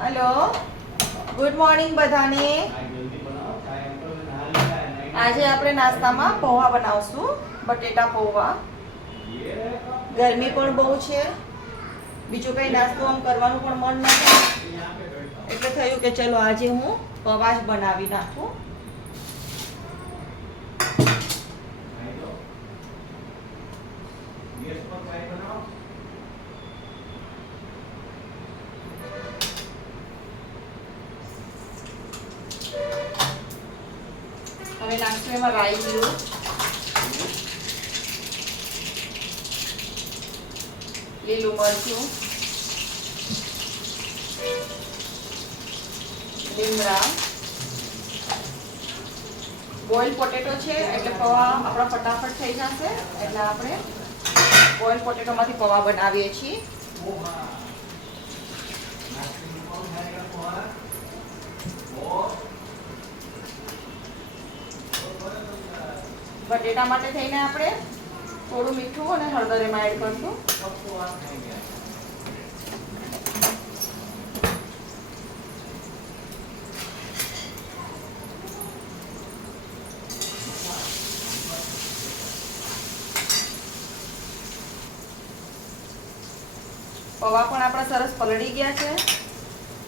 Hello, good morning બધાને. આજે આપણે નાસ્તામાં પૌવા બનાવશું, બટેટા પૌવા. ગરમી પણ બહુ છે, બીજું કંઈ નાસ્તો આમ કરવાનું પણ મન નથી, એટલે થયું કે ચલો આજે હું પૌવા જ બનાવી નાખું. હવે નાખશું એમાં રાઈ જીરું, લીલું મરચું, લીમડા. બોઇલ પોટેટો છે એટલે પૌવા આપણા ફટાફટ થઈ જશે, એટલે આપણે બોઇલ પોટેટોમાંથી પૌવા બનાવીએ છીએ. બટેટા માટે થઈને આપણે થોડું મીઠું અને હળદર એમાં એડ કરશું. પૌવા પણ આપણા સરસ પલળી ગયા છે,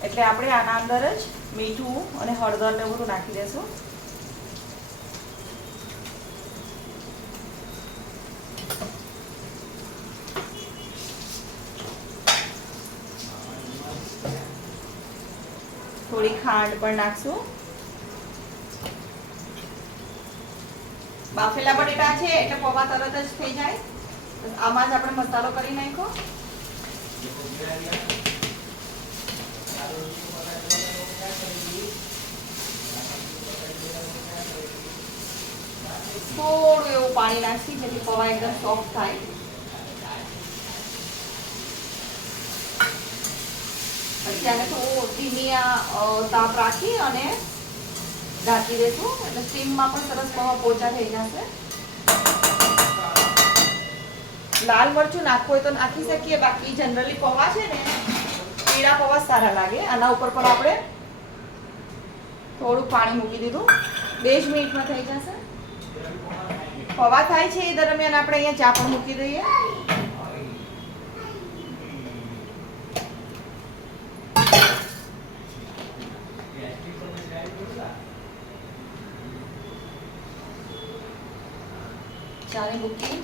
એટલે આપણે આના અંદર જ મીઠું અને હળદર ને બધું નાખી દેશું. થોડી ખાંડ પણ નાખશું. બાફેલા બટેટા છે એટલે પૌવા તરત જ થઈ જાય. આમાં જ આપણે મસાલો કરી નાખ્યો. થોડું એવું પાણી નાખી જેથી પૌવા એકદમ સોફ્ટ થાય. પછી આને થોડું ધીમી તાપ રાખી અને ઢાંકી દઈશું, એટલે સ્ટીમમાં પણ સરસ પૌવા પોચા થઈ જશે. લાલ મરચું નાખવું હોય તો નાખી શકીએ, બાકી જનરલી પૌવા છે ને પીળા પૌવા સારા લાગે. આના ઉપર પણ આપણે થોડું પાણી મૂકી દીધું, 2 જ મિનિટમાં થઈ જશે. પૌવા થાય છે એ દરમિયાન આપણે અહીંયા ચા પણ મૂકી દઈએ. ચાને મૂકી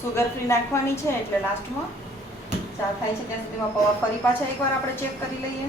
સુગર ફ્રી નાખવાની છે, એટલે લાસ્ટમાં ચા થાય છે ત્યાં સુધીમાં પૌવા ફરી પાછા એકવાર આપણે ચેક કરી લઈએ.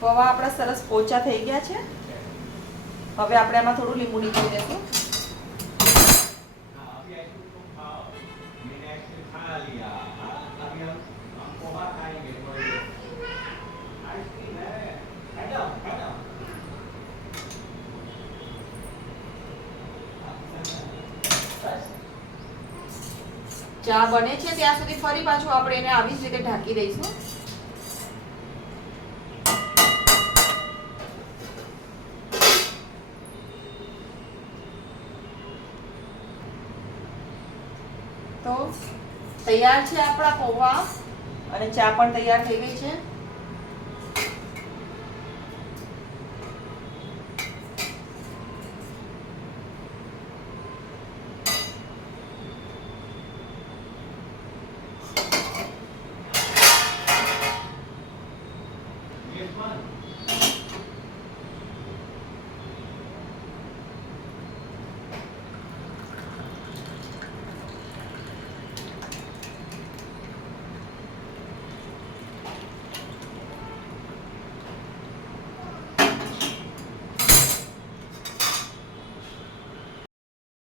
પૌવા આપણા સરસ પોચા થઈ ગયા છે. હવે આપણે આમાં થોડું લીંબુ નીચોવી દઈશું. ચા બને છે ત્યાં સુધી ફરી પાછું આપણે એને આવી જ રીતે ઢાંકી દઈશું. તો તૈયાર છે આપણા પૌવા, અને ચા પણ તૈયાર થઈ ગઈ છે.